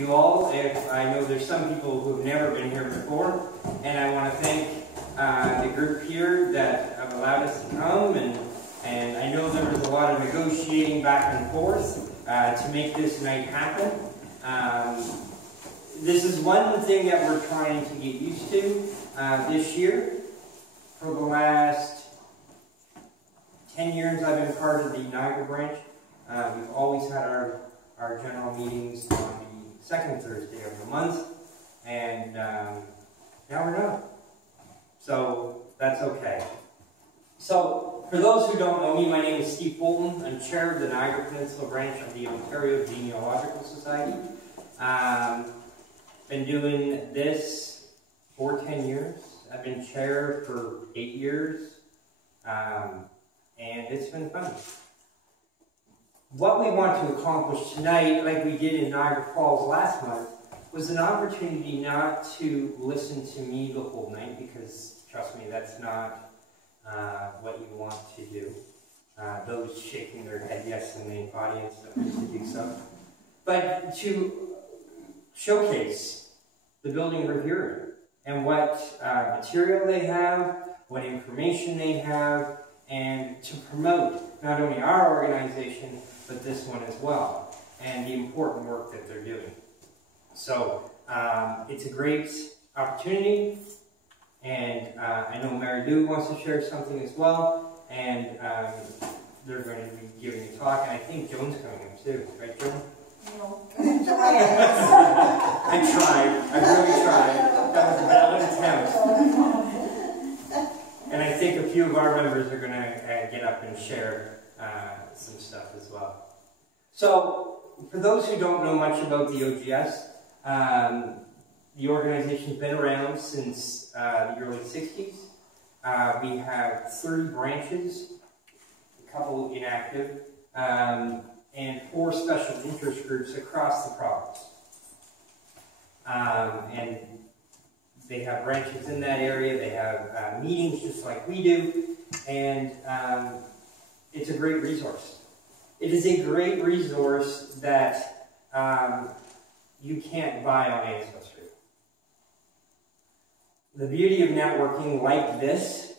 you all. I know there's some people who have never been here before, and I want to thank the group here that have allowed us to come, and I know there was a lot of negotiating back and forth to make this night happen. This is one thing that we're trying to get used to this year. For the last 10 years I've been part of the Niagara branch. We've always had our general meetings on the second Thursday of the month, and now we're not. So that's okay. So for those who don't know me, my name is Steve Fulton. I'm chair of the Niagara Peninsula branch of the Ontario Genealogical Society. Been doing this for 10 years. I've been chair for 8 years, and it's been fun. What we want to accomplish tonight, like we did in Niagara Falls last month, was an opportunity not to listen to me the whole night, because, trust me, that's not what you want to do. Those shaking their head yes in the audience don't need to do so. But to showcase the building we're here in, and what material they have, what information they have, and to promote not only our organization, but this one as well, and the important work that they're doing. So it's a great opportunity, and I know Mary Lou wants to share something as well, and they're going to be giving a talk, and I think Joan's coming up too, right, Joan? No. I tried. I really tried. That was a valid attempt. And I think a few of our members are going to get up and share some stuff as well. So, for those who don't know much about the OGS, the organization's been around since the early 60s. We have 30 branches, a couple inactive, and 4 special interest groups across the province. And they have branches in that area, they have meetings just like we do, and it's a great resource. It is a great resource that you can't buy on Ancestry. The beauty of networking like this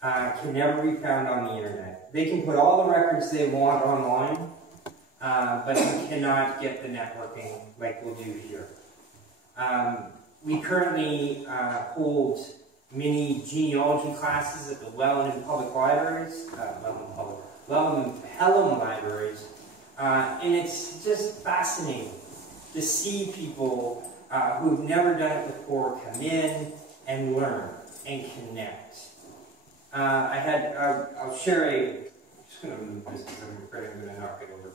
can never be found on the internet. They can put all the records they want online, but you cannot get the networking like we'll do here. We currently hold mini genealogy classes at the Welland and Public Libraries, Welland and Pelham Libraries, and it's just fascinating to see people who've never done it before come in and learn and connect. I'll share I'm just going to move this because I'm afraid I'm going to knock it over.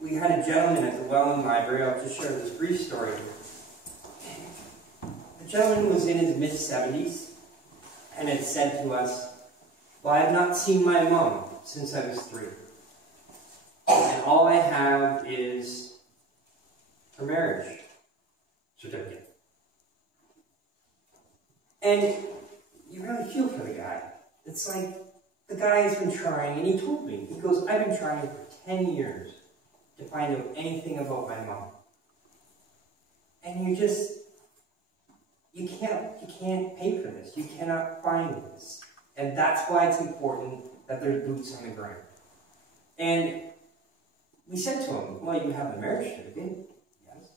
We had a gentleman at the Welland Library. I'll just share this brief story. The gentleman was in his mid-70s and had said to us, "Well, I have not seen my mom since I was 3. And all I have is her marriage certificate." And you really feel for the guy. It's like, the guy has been trying, and he told me, he goes, "I've been trying for 10 years to find out anything about my mom." And you can't pay for this. You cannot find this. And that's why it's important that there's boots on the ground. And we said to him, "Well, you have the marriage certificate." Yes.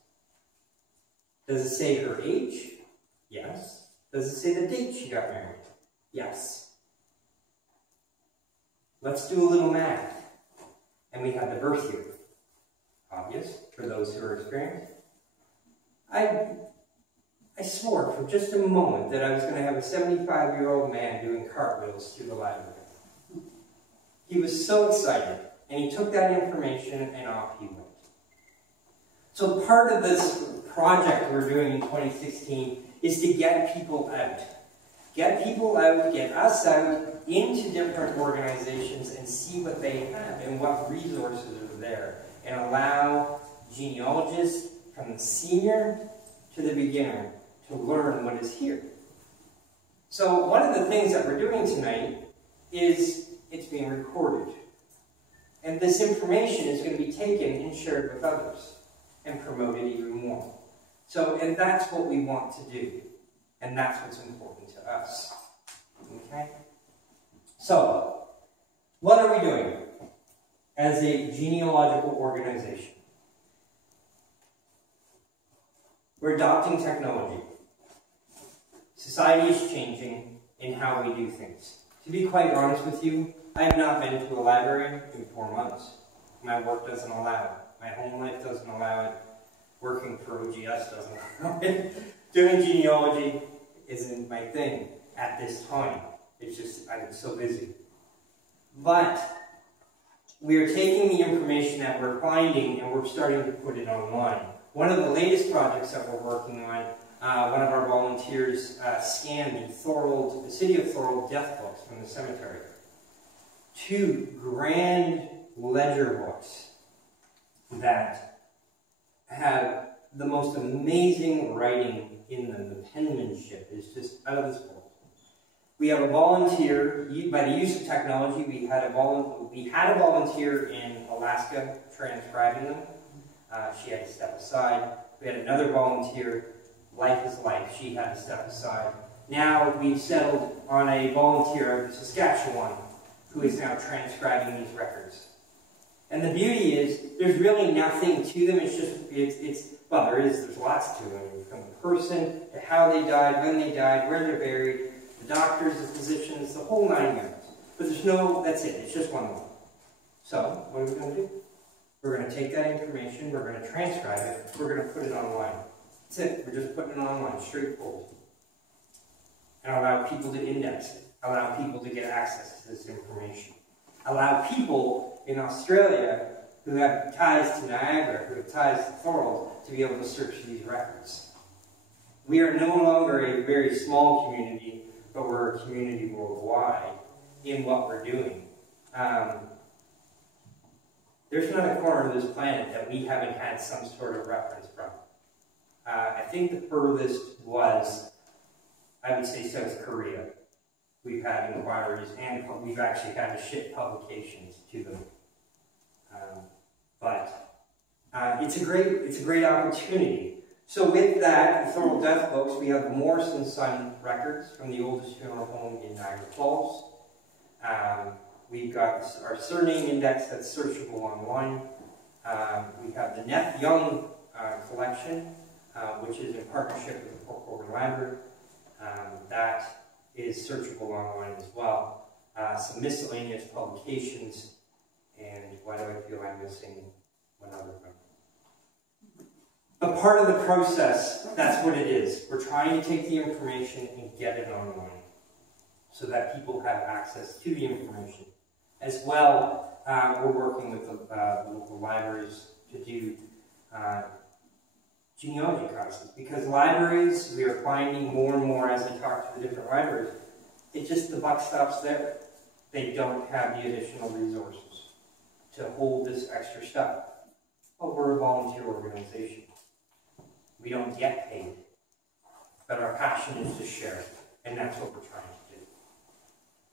Does it say her age? Yes. Does it say the date she got married? Yes. Let's do a little math. And we have the birth year. Obvious, for those who are experienced. I swore for just a moment that I was going to have a 75-year-old man doing cartwheels through the library. He was so excited, and he took that information and off he went. So part of this project we're doing in 2016 is to get people out. Get people out, get us out into different organizations and see what they have and what resources are there, and allow genealogists from the senior to the beginner to learn what is here. So one of the things that we're doing tonight is it's being recorded. And this information is going to be taken and shared with others and promoted even more. So, and that's what we want to do. And that's what's important to us. Okay? So, what are we doing as a genealogical organization? We're adopting technology. Society is changing in how we do things. To be quite honest with you, I have not been to a library in 4 months. My work doesn't allow it. My home life doesn't allow it. Working for OGS doesn't allow it. Doing genealogy isn't my thing at this time. It's just, I'm so busy. But we are taking the information that we're finding and we're starting to put it online. One of the latest projects that we're working on, one of our volunteers scanned the city of Thorold death books from the cemetery. 2 grand ledger books that have the most amazing writing in them. The penmanship is just out of this world. We have a volunteer, by the use of technology, we had a volunteer in Alaska transcribing them. She had to step aside. We had another volunteer, life is life, she had to step aside. Now we've settled on a volunteer in Saskatchewan who is now transcribing these records. And the beauty is, there's really nothing to them, well, there's lots to them, from the person, to how they died, when they died, where they're buried, the doctors, the physicians, the whole 9 yards. But that's it, it's just one line. So, what are we going to do? We're going to take that information, we're going to transcribe it, we're going to put it online. That's it, we're just putting it online, straightforward. And allow people to index it, allow people to get access to this information. Allow people in Australia who have ties to Niagara, who have ties to Thorold, to be able to search these records. We are no longer a very small community, but we're a community worldwide in what we're doing. There's not a corner of this planet that we haven't had some sort of reference from. I think the furthest was, I would say, South Korea. We've had inquiries, and we've actually had to ship publications to them. It's a great opportunity. So with that, the Thorold Death Books, we have the Morrison Son records from the oldest funeral home in Niagara Falls. We've got our surname index that's searchable online. We have the Neff Young collection, which is in partnership with the Port Colborne Library. That is searchable online as well. Some miscellaneous publications, and why do I feel I'm missing one other one? But part of the process, that's what it is. We're trying to take the information and get it online so that people have access to the information. As well, we're working with the local libraries to do genealogy classes, because libraries, we are finding more and more as I talk to the different libraries, the buck stops there. They don't have the additional resources to hold this extra stuff. But we're a volunteer organization. We don't get paid, but our passion is to share, and that's what we're trying to do.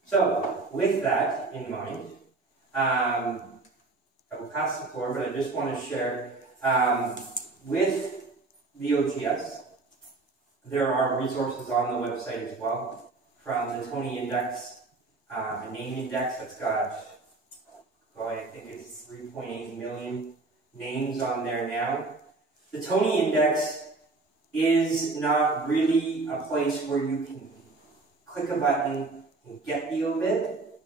So, with that in mind, I will pass the floor, but I just want to share with the OGS, there are resources on the website as well, from the Tony Index, a name index that's got, I think it's 3.8 million names on there now. The Tony Index is not really a place where you can click a button and get the obit.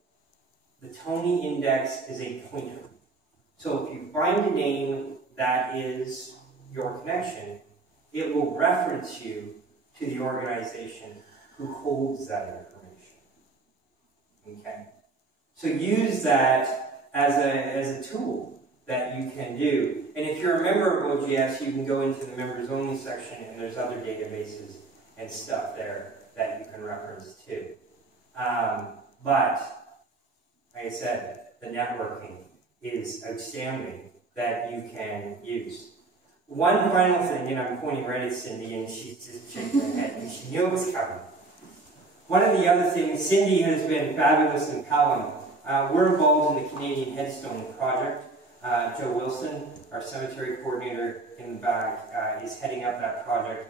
The Tony Index is a pointer. So if you find a name that is your connection, it will reference you to the organization who holds that information. Okay? So use that as a tool that you can do. And if you're a member of OGS, you can go into the members only section, and there's other databases and stuff there that you can reference too. But, like I said, the networking is outstanding that you can use. One final thing, and I'm pointing right at Cindy, and she's just shaking her head, and she knew it was coming. One of the other things, Cindy has been fabulous in Pelham We're involved in the Canadian Headstone Project. Joe Wilson, our cemetery coordinator in the back, is heading up that project.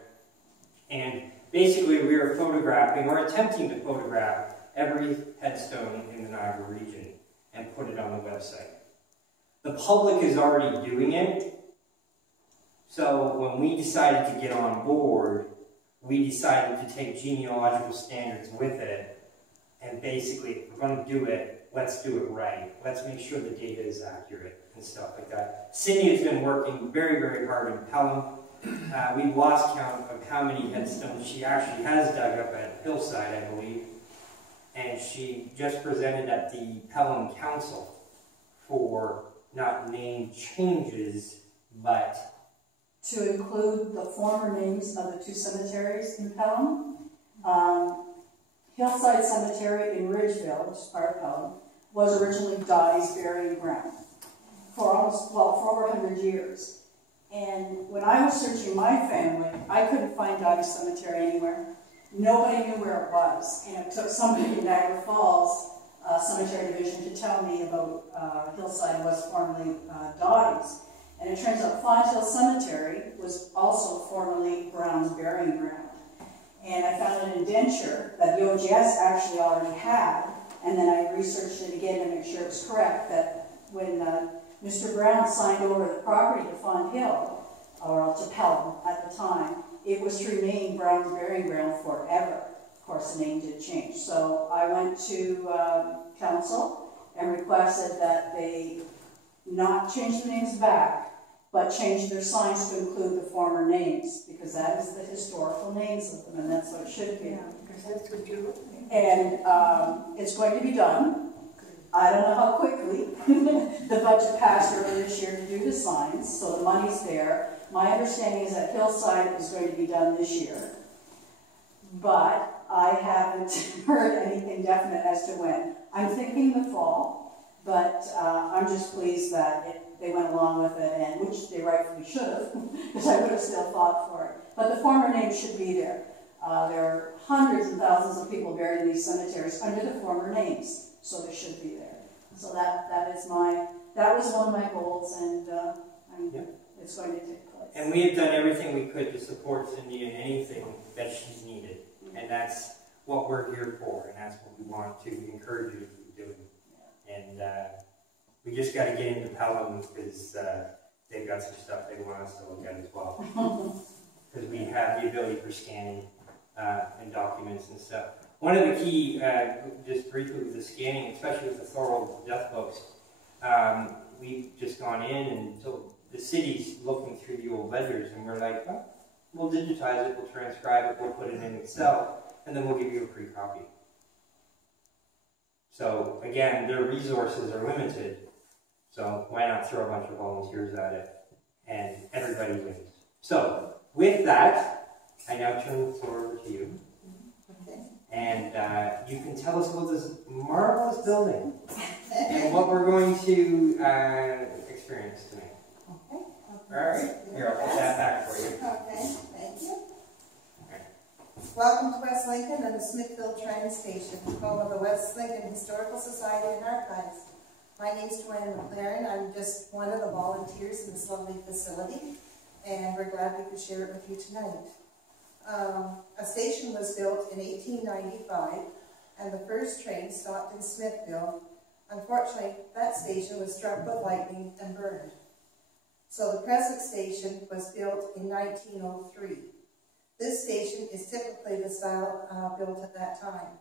And basically we are photographing, or attempting to photograph, every headstone in the Niagara region and put it on the website. The public is already doing it. So when we decided to get on board, we decided to take genealogical standards with it, and basically, if we're going to do it, let's do it right. Let's make sure the data is accurate and stuff like that. Cindy has been working very, very hard in Pelham. We've lost count of how many headstones she actually has dug up at Hillside, I believe. And she just presented at the Pelham Council for not name changes, but to include the former names of the two cemeteries in Pelham. Hillside Cemetery in Ridgeville, which is part of Pelham, was originally Dottie's burying ground for almost, well, for over 100 years. And when I was searching my family, I couldn't find Dottie's Cemetery anywhere. Nobody knew where it was. And it took somebody in Niagara Falls Cemetery Division to tell me about Hillside was formerly Dottie's. And it turns out Fonthill Cemetery was also formerly Brown's burying ground. And I found an indenture that the OGS actually already had, and then I researched it again to make sure it was correct, that when Mr. Brown signed over the property to Fonthill, or to Pelham at the time, it was to remain Brown's burying ground forever. Of course, the name did change. So I went to council and requested that they not change the names back, but change their signs to include the former names, because that is the historical names of them, and that's what it should be. Yeah, because that's what you're looking at. And it's going to be done. I don't know how quickly. The budget passed earlier this year to do the signs, so the money's there. My understanding is that Hillside is going to be done this year, but I haven't heard anything definite as to when. I'm thinking the fall, but I'm just pleased that they went along with it, and which they rightfully should have, because I would have still fought for it. But the former names should be there. There are hundreds and thousands of people buried in these cemeteries under the former names, so they should be there. So that was one of my goals, and it's going to take place. And we have done everything we could to support Cindy in anything that she's needed, and that's what we're here for, and that's what we want to encourage you to keep doing. And we just got to get into Pelham because they've got some stuff they want us to look at as well. Because we have the ability for scanning and documents and stuff. One of the key, just briefly with the scanning, especially with the Thorold death books, we've just gone in and so the city's looking through the old ledgers, and we're like, oh, we'll digitize it, we'll transcribe it, we'll put it in Excel, and then we'll give you a free copy. So again, their resources are limited, so why not throw a bunch of volunteers at it, and everybody wins. So with that, I now turn the floor over to you. Okay. And you can tell us about this marvelous building and what we're going to experience tonight. Okay. All right. Here, I'll put that back for you. Okay, thank you. Okay. Welcome to West Lincoln and the Smithville train station, home of the West Lincoln Historical Society and Archives. My name is Joanne McLaren. I'm just one of the volunteers in this lovely facility, and we're glad we could share it with you tonight. A station was built in 1895, and the first train stopped in Smithville. Unfortunately, that station was struck with lightning and burned. So the present station was built in 1903. This station is typically the style built at that time.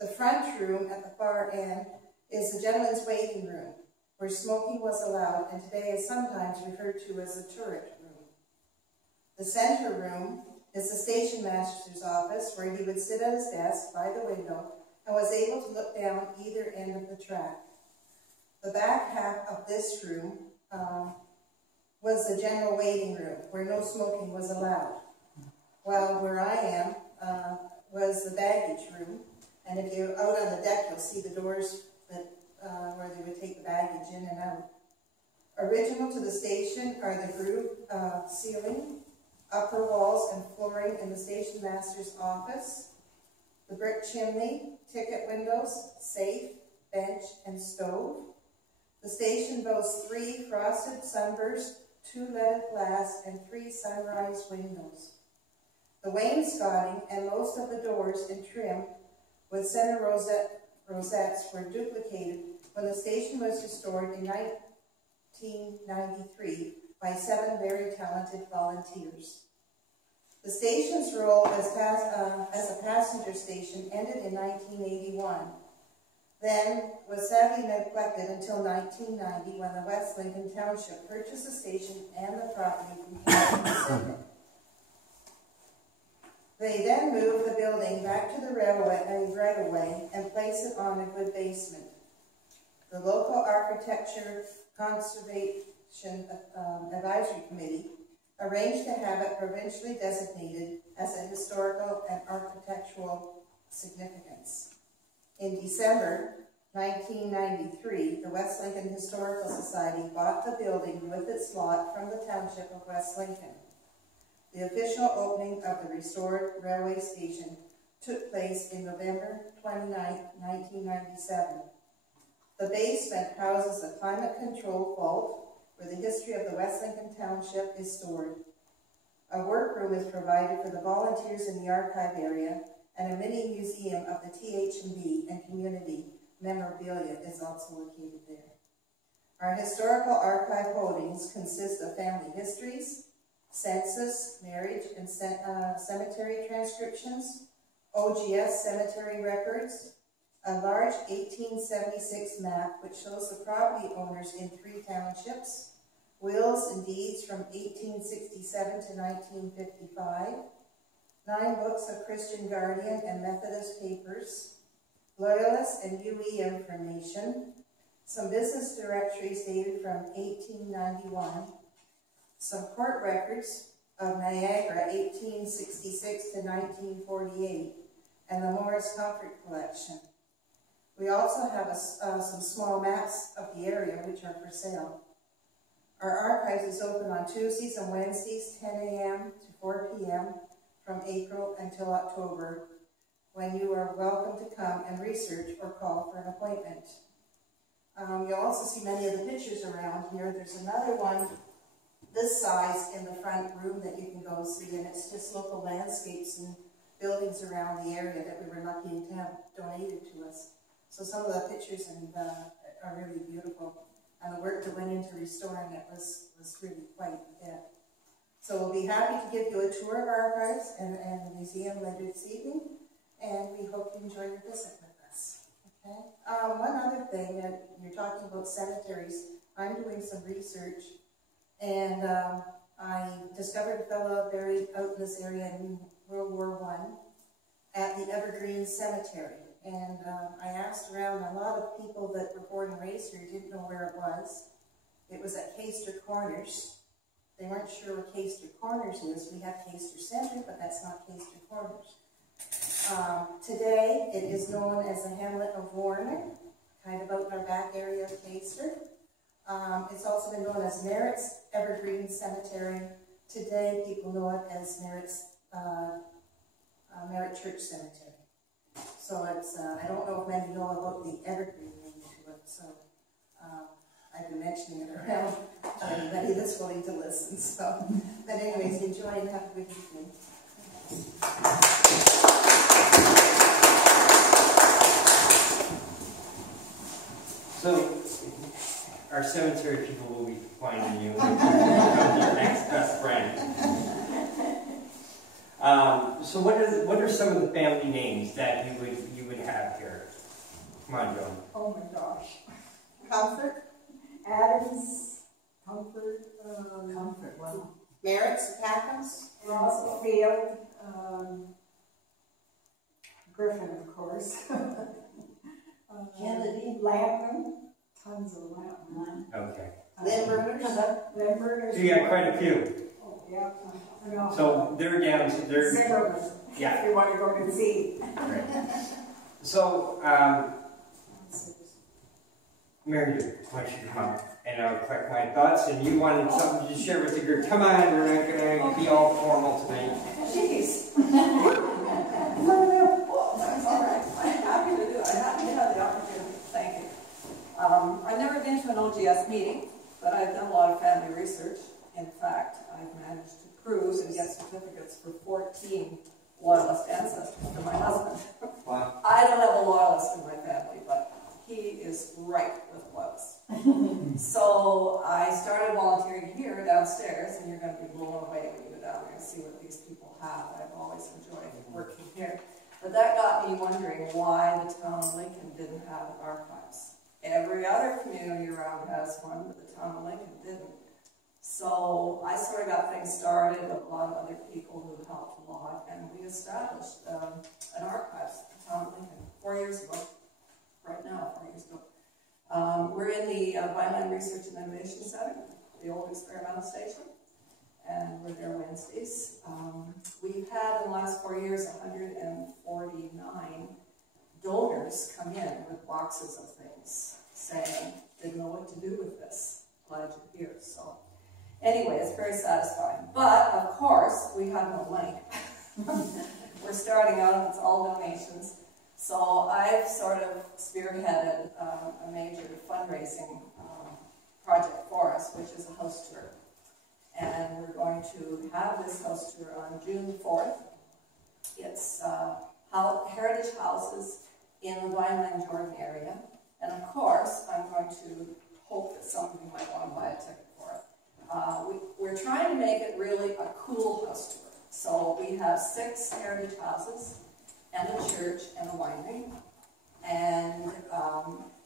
The front room at the far end is the gentleman's waiting room, where smoking was allowed and today is sometimes referred to as the turret room. The center room is the station master's office, where he would sit at his desk by the window and was able to look down either end of the track. The back half of this room was the general waiting room, where no smoking was allowed. While where I am was the baggage room, and if you're out on the deck, you'll see the doors that where they would take the baggage in and out. Original to the station are the groove ceiling, upper walls and flooring in the station master's office, the brick chimney, ticket windows, safe, bench, and stove. The station boasts 3 frosted sunburst, 2 leaded glass, and 3 sunrise windows. The wainscoting and most of the doors and trim with center rosettes were duplicated when the station was restored in 1993 by 7 very talented volunteers. The station's role as a passenger station ended in 1981, then was sadly neglected until 1990 when the West Lincoln Township purchased the station and the property from Canadian Pacific. They then moved the building back to the right-of-way and placed it on a good basement. The local Architecture Conservation Advisory Committee arranged to have it provincially designated as a historical and architectural significance. In December 1993, the West Lincoln Historical Society bought the building with its lot from the Township of West Lincoln. The official opening of the restored railway station took place in November 29, 1997. The basement houses a climate-controlled vault where the history of the West Lincoln Township is stored. A workroom is provided for the volunteers in the archive area, and a mini museum of the TH&B and community memorabilia is also located there. Our historical archive holdings consist of family histories, census, marriage, and cemetery transcriptions, OGS cemetery records, a large 1876 map which shows the property owners in 3 townships, wills and deeds from 1867 to 1955, 9 books of Christian Guardian and Methodist papers, Loyalist and UE information, some business directories dated from 1891, some court records of Niagara 1866 to 1948, and the Morris Comfort Collection. We also have some small maps of the area which are for sale. Our archives is open on Tuesdays and Wednesdays, 10 a.m. to 4 p.m. from April until October, when you are welcome to come and research or call for an appointment. You'll also see many of the pictures around here. There's another one this size in the front room that you can go see, and it's just local landscapes and buildings around the area that we were lucky to have donated to us. So some of the pictures are really beautiful, and the work that went into restoring it was really quite a bit. So we'll be happy to give you a tour of our archives and the museum later this evening, and we hope you enjoy your visit with us. Okay. One other thing, that you're talking about cemeteries, I'm doing some research, and I discovered a fellow buried out in this area in World War I at the Evergreen Cemetery. And I asked around, a lot of people that were born and raised here didn't know where it was. It was at Caister Corners. They weren't sure where Caister Corners is. We have Caister Center, but that's not Caister Corners. Today, it is known as the hamlet of Warner, kind of out in our back area of Caister. It's also been known as Merritt's Evergreen Cemetery. Today, people know it as Merritt Church Cemetery. So it's, I don't know if many know about the Evergreen name to it, so I've been mentioning it around to anybody that's willing to listen. So, but anyways, enjoy and have a good evening. So, our cemetery people will be finding you. Your next best friend. So what are some of the family names that you would have here? Come on, Joan. Oh my gosh. Comfort? Adams, Comfort, Comfort, wow. Merritt's, Packhams? Russell Field, Griffin, of course. Kennedy, Lampman, tons of Lampman. Okay. Limburgers. So you got quite a few. Oh, yeah. No. So they're down to their. Zimmerman. Yeah. If you want to go and see. Right. So, Mary, why don't you come up and I'll collect my thoughts, and you wanted something to share with the group. Come on, we're not going to be all formal tonight. Jeez. That's all right. I'm happy to do it. I'm happy to have the opportunity. Thank you. I've never been to an OGS meeting, but I've done a lot of family research. In fact, I've managed to prove and get certificates for 14 loyalist ancestors for my husband. Wow. I don't have a loyalist in my family, but he is right with loyalists. So I started volunteering here downstairs, and you're going to be blown away when you go down there and see what these people have. I've always enjoyed working here. But that got me wondering why the town of Lincoln didn't have archives. Every other community around has one, but the town of Lincoln didn't. So I sort of got things started with a lot of other people who helped a lot, and we established an archives at the town of Lincoln 4 years ago. Right now, 4 years ago. We're in the Vineland Research and Innovation Center, the old experimental station, and we're there Wednesdays. We've had in the last 4 years 149 donors come in with boxes of things, saying, didn't know what to do with this, glad you're here. So anyway, it's very satisfying. But of course, we have no money. We're starting out, and it's all donations. So I've sort of spearheaded a major fundraising project for us, which is a house tour. And we're going to have this house tour on June 4th. It's heritage houses in the Vineland, Jordan area. And of course, I'm going to hope that some of you might want to buy a ticket for it. We're trying to make it really a cool house tour. So we have 6 heritage houses, and a church, and a winery. And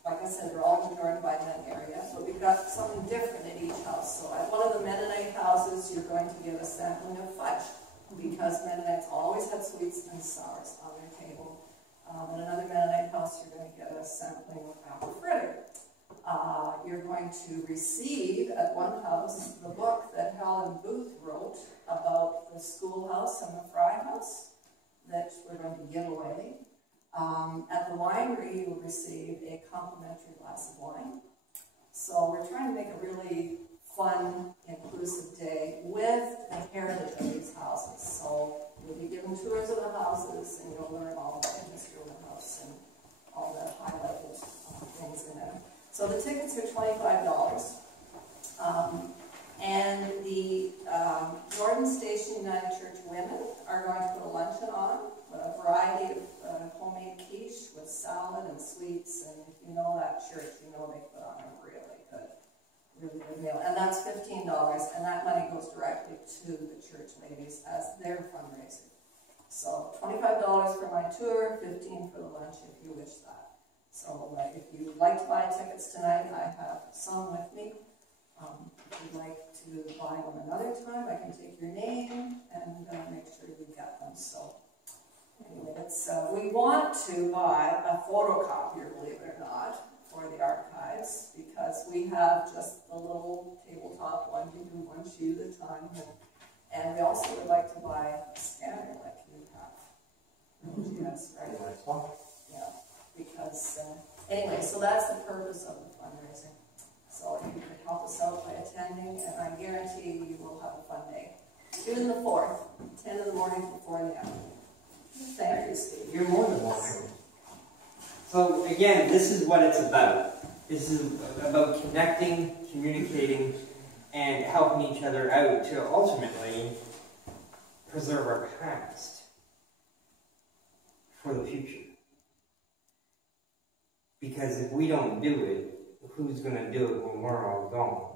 like I said, they're all in the Jordan Vineland area, but we've got something different in each house. So at one of the Mennonite houses, you're going to get a sampling of fudge, because Mennonites always had sweets and sours on their table. In another Mennonite house, you're going to get a sampling of apple fritter. You're going to receive at one house the book that Helen Booth wrote about the schoolhouse and the Fry House that we're going to give away. At the winery, you will receive a complimentary glass of wine. So we're trying to make a really fun, inclusive day with the heritage of these houses. So you'll be given tours of the houses, and you'll learn all about the history of the house and all the high-level things in there. So the tickets are $25. And the Jordan Station United Church women are going to put a luncheon on, a variety of homemade quiche with salad and sweets. And if you know that church, you know they put on a really good meal. And that's $15, and that money goes directly to the church ladies as their fundraiser. So $25 for my tour, $15 for the lunch if you wish that. So if you'd like to buy tickets tonight, I have some with me. If you'd like to buy them another time, I can take your name and make sure you get them. So anyway, we want to buy a photocopier, believe it or not, for the archives, because we have just the little tabletop one. You do one sheet at a time. And we also would like to buy a scanner like you have. Yes, right? Yeah, because anyway, so that's the purpose of the fundraising. So if you could help us out by attending, and I guarantee you will have a fun day. June the 4th, 10 in the morning to 4 in the afternoon. Thank you, Steve. You're more than welcome. So again, this is what it's about. This is about connecting, communicating, and helping each other out to ultimately preserve our past for the future. Because if we don't do it, who's going to do it when we're all gone?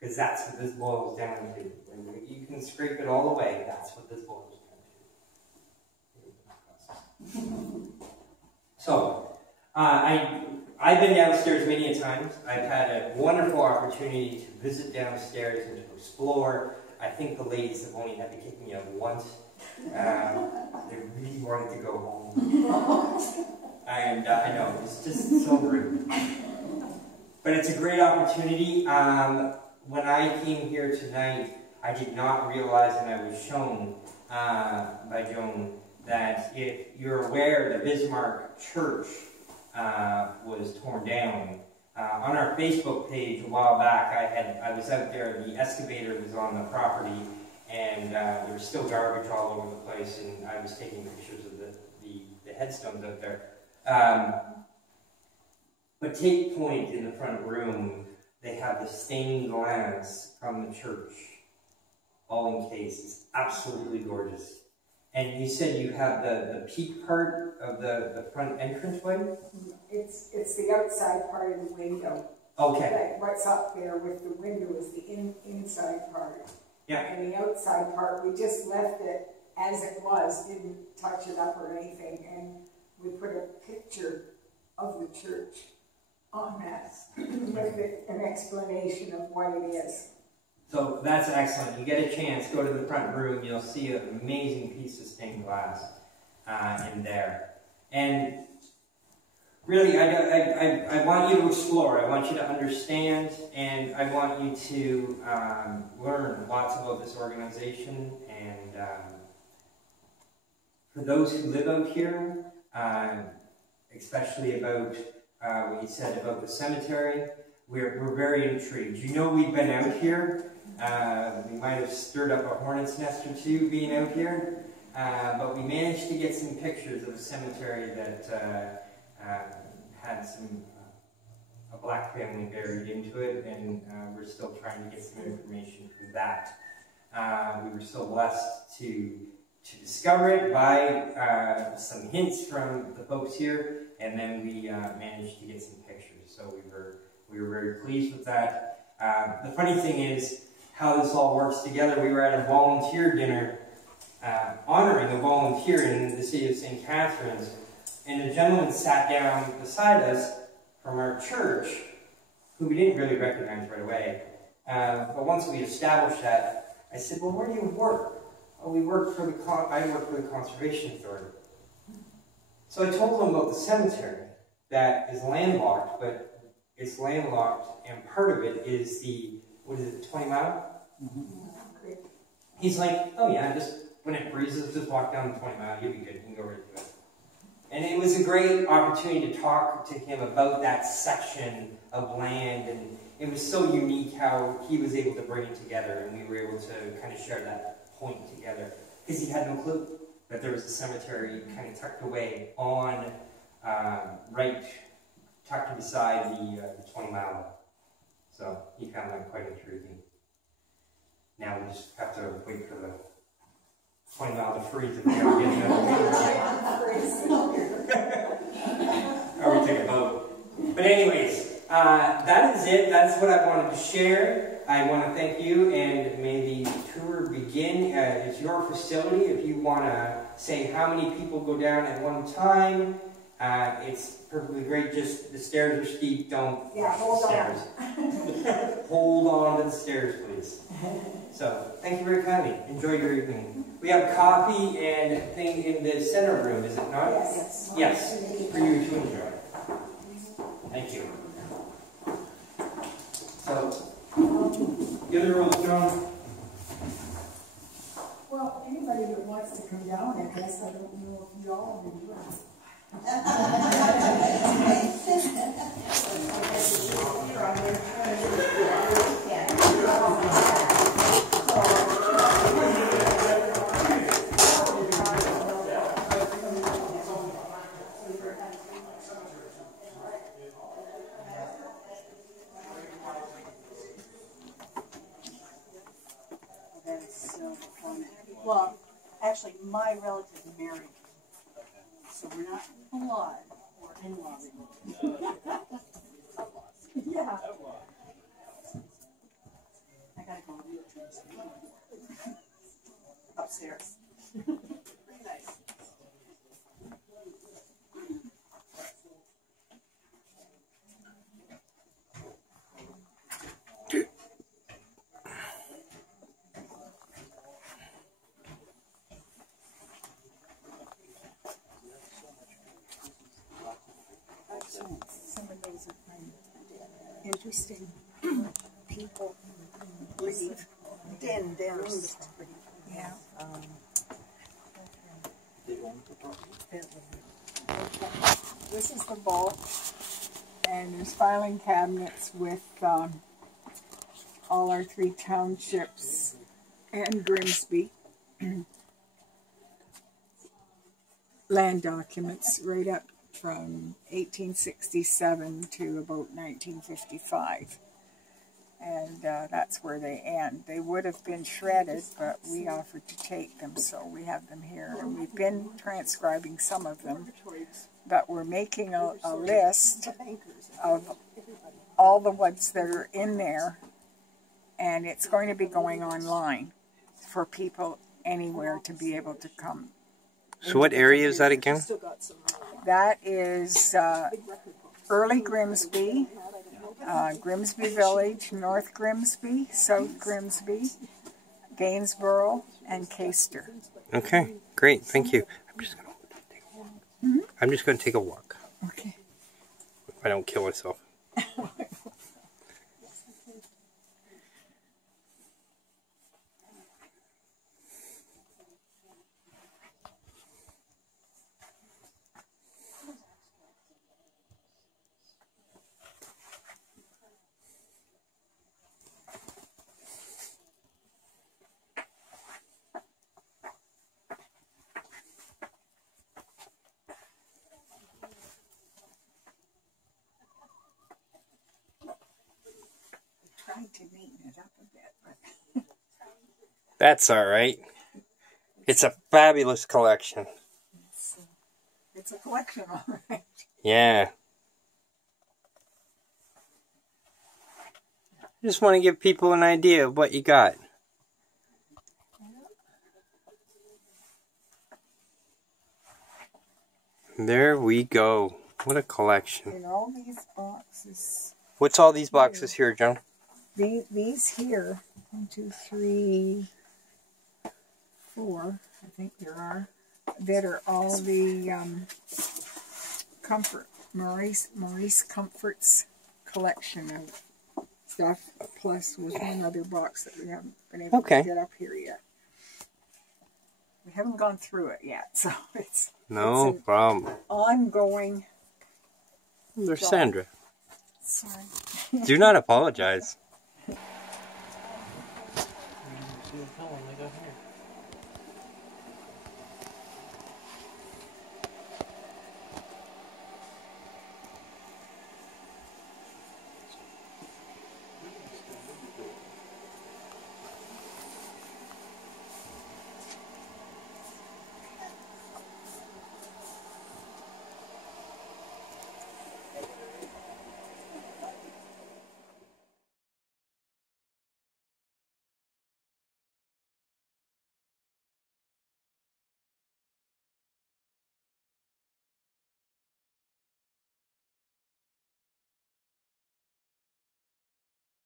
Because that's what this boils down to. When you can scrape it all away, that's what this boils down to. So, I've been downstairs many a times. I've had a wonderful opportunity to visit downstairs and to explore. I think the ladies have only had to kick me out once. They really wanted to go home. And I know, it's just so rude. But it's a great opportunity. When I came here tonight, I did not realize, and I was shown by Joan, that if you're aware, the Bismarck Church was torn down. On our Facebook page a while back, I was out there, the excavator was on the property, and there was still garbage all over the place, and I was taking pictures of the headstones out there. But take point in the front room, they have the stained glass from the church, all encased. It's absolutely gorgeous. And you said you have the peak part of the front entranceway? It's the outside part of the window. Okay. Like what's up there with the window is the inside part. Yeah. And the outside part, we just left it as it was, didn't touch it up or anything, and we put a picture of the church on that with an explanation of what it is. So that's excellent. You get a chance, go to the front room, you'll see an amazing piece of stained glass in there. And really, I want you to explore, I want you to understand, and I want you to learn lots about this organization. And for those who live out here, especially about what you said about the cemetery, we're very intrigued. You know we've been out here. We might have stirred up a hornet's nest or two being out here, but we managed to get some pictures of a cemetery that had a black family buried into it, and we're still trying to get some information from that. We were so blessed to discover it by some hints from the folks here, and then we managed to get some pictures. So we were very pleased with that. The funny thing is how this all works together. We were at a volunteer dinner honoring a volunteer in the city of St. Catharines, and a gentleman sat down beside us from our church who we didn't really recognize right away. But once we established that, I said, well, where do you work? Oh, I work for the Conservation Authority. So I told him about the cemetery that is landlocked, but it's landlocked, and part of it is the, 20 mile? Mm-hmm. He's like, oh yeah, just when it freezes, just walk down the 20 mile, you'll be good, you can go right to it. And it was a great opportunity to talk to him about that section of land, and it was so unique how he was able to bring it together, and we were able to kind of share that point together, because he had no clue that there was a cemetery kind of tucked away on, tucked beside the 20 mile. So he found that quite intriguing. Now we just have to wait for the 20 mile to freeze and get or we take a boat. But anyways, that is it. That's what I wanted to share. I want to thank you, and may the tour begin. It's your facility. If you want to say how many people go down at one time, it's perfectly great. Just the stairs are steep. Don't hold stairs. Hold on to the stairs, please. So, thank you very kindly. Enjoy your evening. We have coffee and thing in the center room, is it not? Yes. Yes, for you to enjoy. Thank you. So, the other rules, John? Well, anybody that wants to come down, I guess, I don't know if you all have been doing it. Well, actually, my relative married, so we're not blood, we're in-law related. Yeah. I gotta go upstairs. Pretty nice. Some of those are kind of interesting people. Pretty dense. Yeah. This is the vault, and there's filing cabinets with all our 3 townships and Grimsby. Land documents right up from 1867 to about 1955. And that's where they end. They would have been shredded, but we offered to take them, so we have them here. And we've been transcribing some of them, but we're making a list of all the ones that are in there, and it's going to be going online for people anywhere to be able to come. So what area is that again? That is early Grimsby, Grimsby Village, North Grimsby, South Grimsby, Gainsborough, and Caister. Okay, great, thank you. I'm just going to take a walk. Okay. If I don't kill myself. Tried to neaten it up a bit, but That's alright. It's a fabulous collection. it's a collection, all right. Yeah. I just want to give people an idea of what you got. There we go. What a collection. In all these boxes, What's all these boxes here, Joan? these here, 1, 2, 3, 4, I think there are, that are all the Maurice Comfort's collection of stuff, plus was one other box that we haven't been able to get up here yet. We haven't gone through it yet, so it's No problem. ongoing. There's Sandra. Sorry. Do not apologize.